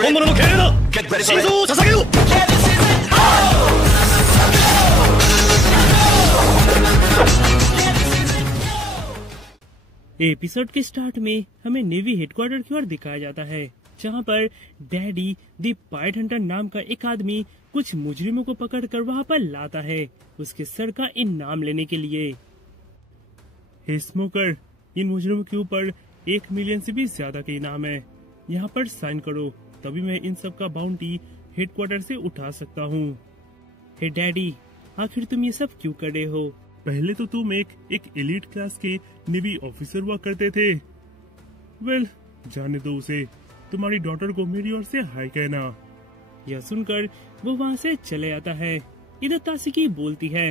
本物の敬礼だ。心臓を捧げよ。एपिसोड के स्टार्ट में हमें नेवी हेडक्वार्टर की ओर दिखाया जाता है, जहां पर डैडी द पायरेट हंटर नाम का एक आदमी कुछ मुजरिमों को पकड़कर वहां पर लाता है उसके सर का इनाम लेने के लिए। हे स्मोकर, इन मुजरिमों के ऊपर 1 मिलियन से भी ज्यादा के इनाम है। यहाँ पर साइन करो, तभी मैं इन सब का बाउंटी हेडक्वार्टर से उठा सकता हूँ। हे डैडी, आखिर तुम ये सब क्यों कर रहे हो? पहले तो तुम एक एलिट क्लास के नेवी ऑफिसर हुआ करते थे। वेल, जाने दो उसे। तुम्हारी डॉटर को मेरी ओर से हाय कहना। यह सुनकर वो वहाँ से चले आता है। इधर तासिकी बोलती है,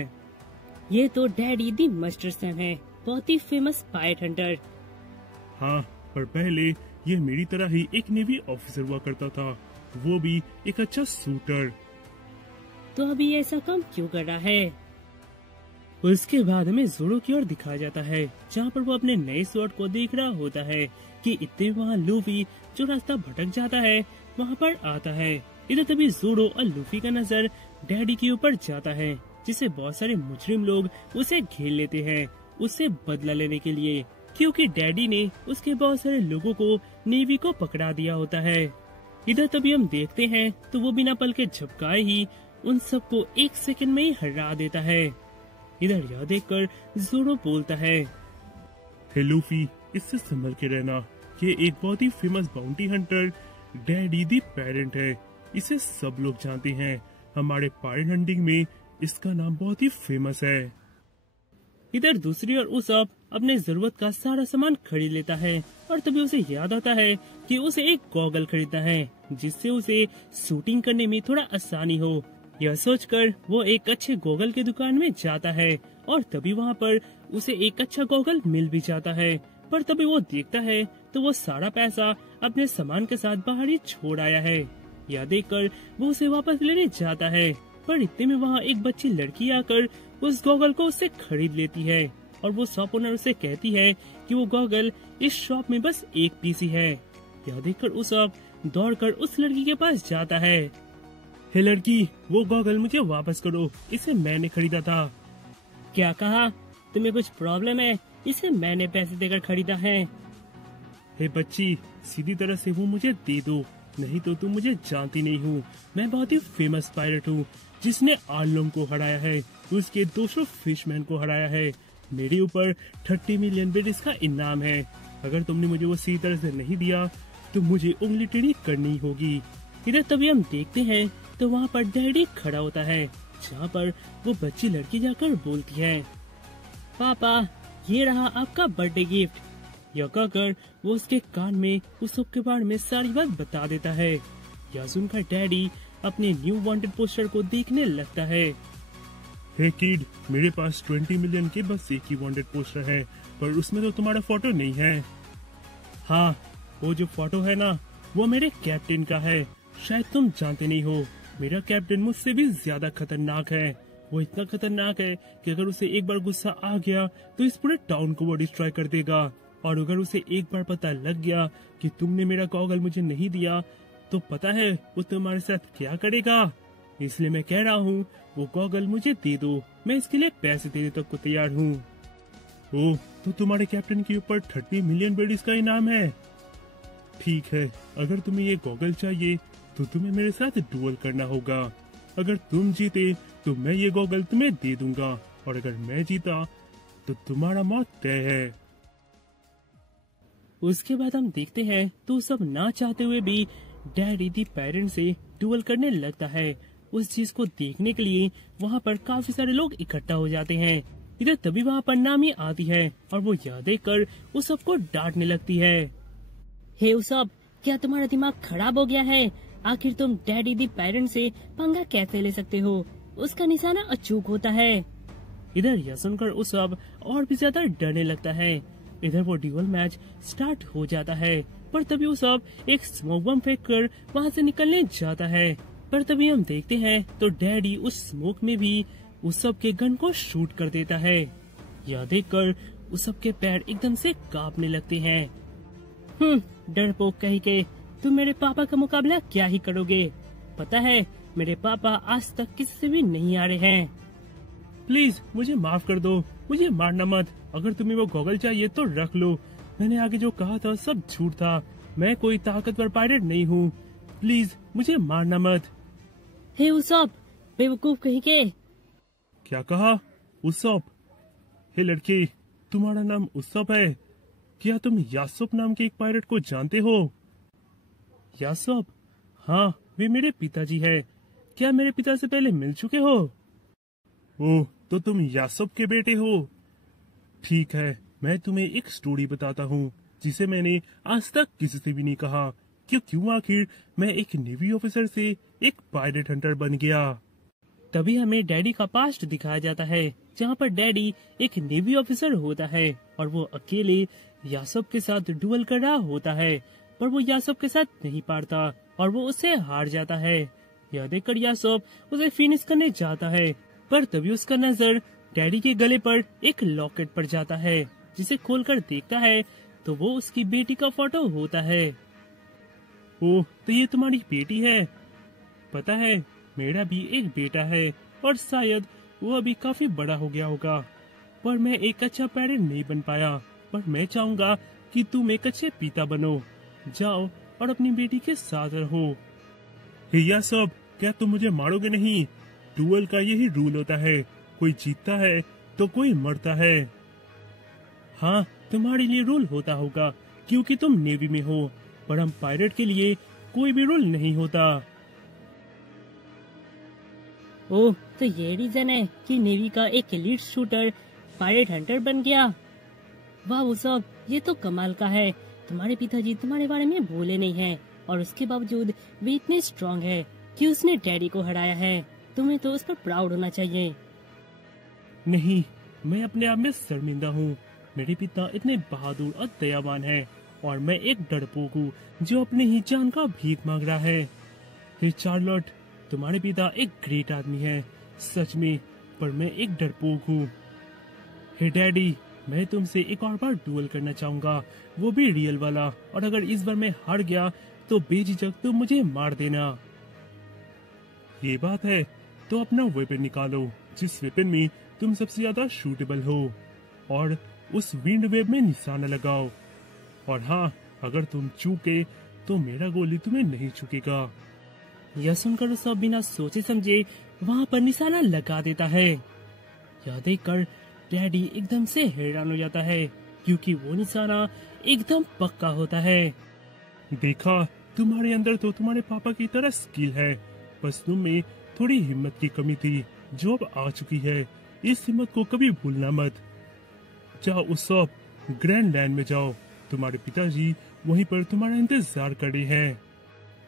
ये तो डैडी दी मस्टरसन है, बहुत ही फेमस पायरेट हंटर। हाँ, पर पहले ये मेरी तरह ही एक नेवी ऑफिसर हुआ करता था, वो भी एक अच्छा शूटर। तो अभी ऐसा काम क्यों कर रहा है? उसके बाद हमें जोरो की ओर दिखाया जाता है, जहाँ पर वो अपने नए स्वॉर्ड को देख रहा होता है कि इतने वहाँ लूफी जो रास्ता भटक जाता है वहाँ पर आता है। इधर तभी जोरो और लूफी का नजर डैडी के ऊपर जाता है, जिसे बहुत सारे मुजरिम लोग उसे घेर लेते हैं उससे बदला लेने के लिए, क्योंकि डैडी ने उसके बहुत सारे लोगों को नेवी को पकड़ा दिया होता है। इधर तभी हम देखते हैं तो वो बिना पल के झपकाए ही उन सबको 1 सेकंड में ही हरा देता है। इधर यह देखकर जोरो बोलता है, हे लूफी, इससे संभल के रहना। ये एक बहुत ही famous bounty hunter daddy the parent है। इसे सब लोग जानते हैं। हमारे पायरेट हंटिंग में इसका नाम बहुत ही फेमस है। इधर दूसरी ओर उसअप अपने जरूरत का सारा सामान खरीद लेता है और तभी उसे याद आता है कि उसे एक गॉगल खरीदना है, जिससे उसे शूटिंग करने में थोड़ा आसानी हो। यह सोचकर वो एक अच्छे गॉगल की दुकान में जाता है और तभी वहाँ पर उसे एक अच्छा गॉगल मिल भी जाता है। पर तभी वो देखता है तो वो सारा पैसा अपने सामान के साथ बाहर ही छोड़ आया है। यह देखकर वो उसे वापस लेने जाता है, पर इतने में वहाँ एक बच्ची लड़की आकर उस गॉगल को उससे खरीद लेती है और वो शॉप ओनर उसे कहती है कि वो गॉगल इस शॉप में बस एक पीस ही है। यह देखकर उसअप दौड़कर उस लड़की के पास जाता है। हे लड़की, वो गॉगल मुझे वापस करो, इसे मैंने खरीदा था। क्या कहा? तुम्हें कुछ प्रॉब्लम है? इसे मैंने पैसे देकर खरीदा है। हे बच्ची, सीधी तरह से वो मुझे दे दो, नहीं तो तुम मुझे जानती नहीं हो। मैं बहुत ही फेमस पायरेट हूँ, जिसने आर्लोंग को हराया है, उसके 200 फिशमैन को हराया है। मेरे ऊपर 30 मिलियन बेडिस का इनाम है। अगर तुमने मुझे वो सीधी तरह से नहीं दिया तो मुझे उंगली टेढ़ी करनी होगी। इधर तभी हम देखते हैं तो वहाँ पर डैडी खड़ा होता है, जहाँ पर वो बच्ची लड़की जाकर बोलती है, पापा, ये रहा आपका बर्थडे गिफ्ट। यह कहकर वो उसके कान में उस सब के बारे में सारी बात बता देता है। यह सुनकर डैडी अपने न्यू वांटेड पोस्टर को देखने लगता है। हे किड, मेरे पास 20 मिलियन के बस एक ही वांटेड पोस्टर है, पर उसमें तो तुम्हारा फोटो नहीं है। हाँ, वो जो फोटो है ना, वो मेरे कैप्टन का है। शायद तुम जानते नहीं हो, मेरा कैप्टन मुझसे भी ज्यादा खतरनाक है। वो इतना खतरनाक है कि अगर उसे एक बार गुस्सा आ गया तो इस पूरे टाउन को वो डिस्ट्रॉय कर देगा। और अगर उसे एक बार पता लग गया कि तुमने मेरा गॉगल मुझे नहीं दिया, तो पता है वो तुम्हारे साथ क्या करेगा। इसलिए मैं कह रहा हूँ, वो गॉगल मुझे दे दो, मैं इसके लिए पैसे देने तक को तैयार हूँ। ओह, तो तुम्हारे कैप्टन के ऊपर 30 मिलियन बेडीज का इनाम है। ठीक है, अगर तुम्हें ये गॉगल चाहिए तो तुम्हें मेरे साथ डुअल करना होगा। अगर तुम जीते तो मैं ये गॉगल तुम्हें दे दूंगा, और अगर मैं जीता तो तुम्हारा मौत तय है। उसके बाद हम देखते हैं तो सब ना चाहते हुए भी डैडी दी पेरेंट से डुअल करने लगता है। उस चीज को देखने के लिए वहाँ पर काफी सारे लोग इकट्ठा हो जाते हैं। इधर तभी वहाँ पर नामी आती है और वो यह देखकर उस सबको डांटने लगती है। हे उसब, क्या तुम्हारा दिमाग खराब हो गया है? आखिर तुम डैडी दी पेरेंट से पंगा कैसे ले सकते हो? उसका निशाना अचूक होता है। इधर यह सुनकर उसब और भी ज्यादा डरने लगता है। इधर वो ड्यूअल मैच स्टार्ट हो जाता है, पर तभी उसब एक स्मोक बम फेंक कर वहाँ से निकलने जाता है। पर तभी हम देखते हैं तो डैडी उस स्मोक में भी उस सब के गन को शूट कर देता है। यह देखकर उस सब के पैर एकदम से कांपने लगते हैं। डरपोक कहीं के, तुम मेरे पापा का मुकाबला क्या ही करोगे। पता है, मेरे पापा आज तक किसी से भी नहीं हारे हैं। प्लीज मुझे माफ कर दो, मुझे मारना मत। अगर तुम्हें वो गॉगल चाहिए तो रख लो। मैंने आगे जो कहा था सब झूठ था। मैं कोई ताकतवर पायलट नहीं हूँ। प्लीज मुझे मारना मत। हे उसॉप, बेवकूफ कहीं के। क्या कहा? उसॉप? हे लड़की, तुम्हारा नाम उसॉप है? क्या तुम यासोप नाम के एक पायलट को जानते हो? यासोप? हाँ, वे मेरे पिताजी है। क्या मेरे पिता से पहले मिल चुके हो? ओह, तो तुम यासोप के बेटे हो। ठीक है, मैं तुम्हें एक स्टोरी बताता हूँ जिसे मैंने आज तक किसी से भी नहीं कहा कि क्यों आखिर मैं एक नेवी ऑफिसर से एक पायलट हंटर बन गया। तभी हमें डैडी का पास्ट दिखाया जाता है, जहाँ पर डैडी एक नेवी ऑफिसर होता है और वो अकेले यासोप के साथ डुएल कर रहा होता है, पर वो यासोप के साथ नहीं पारता और वो उससे हार जाता है। यह देखकर यासोप उसे फिनिश करने जाता है, पर तभी उसका नजर डैडी के गले पर एक लॉकेट पर जाता है, जिसे खोलकर देखता है तो वो उसकी बेटी का फोटो होता है। ओह, तो ये तुम्हारी बेटी है। पता है, मेरा भी एक बेटा है और शायद वो अभी काफी बड़ा हो गया होगा, पर मैं एक अच्छा पेरेंट नहीं बन पाया। पर मैं चाहूंगा कि तुम एक अच्छे पिता बनो। जाओ और अपनी बेटी के साथ रहो। या सब, क्या तुम मुझे मारोगे नहीं? डुएल का यही रूल होता है, कोई जीतता है तो कोई मरता है। हाँ, तुम्हारे लिए रूल होता होगा क्योंकि तुम नेवी में हो, पर हम पायलट के लिए कोई भी रूल नहीं होता। ओह, तो ये रीजन है कि नेवी का एक एलीट शूटर पायलट हंटर बन गया। वाह वो सब, ये तो कमाल का है। तुम्हारे पिताजी तुम्हारे बारे में भूले नहीं हैं और उसके बावजूद वे इतने स्ट्रांग है कि उसने डैडी को हराया है। तुम्हें तो उस पर प्राउड होना चाहिए। नहीं, मैं अपने आप में शर्मिंदा हूँ। मेरे पिता इतने बहादुर और दयावान हैं और मैं एक डरपोक हूँ जो अपने ही जान का भीख मांग रहा है। हे चार्लोट, तुम्हारे पिता एक ग्रेट आदमी है सच में, पर मैं एक डरपोक हूँ। हे डैडी, मैं तुमसे एक और बार डुएल करना चाहूंगा, वो भी रियल वाला। और अगर इस बार मैं हार गया तो बेझिझक तुम मुझे मार देना। ये बात है, तो अपना वेपन निकालो, जिस वेपन में तुम सबसे ज्यादा शूटेबल हो, और उस विंड वेव में निशाना लगाओ। और हाँ, अगर तुम चूके तो मेरा गोली तुम्हें नहीं चुकेगा। यह सुनकर सब बिना सोचे समझे वहाँ पर निशाना लगा देता है। यह देखकर डैडी एकदम से हैरान हो जाता है क्योंकि वो निशाना एकदम पक्का होता है। देखा, तुम्हारे अंदर तो तुम्हारे पापा की तरह स्किल है, बस तुम में थोड़ी हिम्मत की कमी थी जो अब आ चुकी है। इस हिम्मत को कभी भूलना मत। जाओ उस सब ग्रैंड लैंड में जाओ, तुम्हारे पिताजी वहीं पर तुम्हारा इंतजार कर रहे हैं।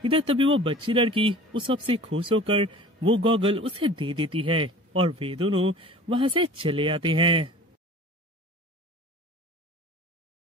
इधर तभी वो बच्ची लड़की उस सबसे खुश होकर वो गॉगल उसे दे देती है और वे दोनों वहाँ से चले आते हैं।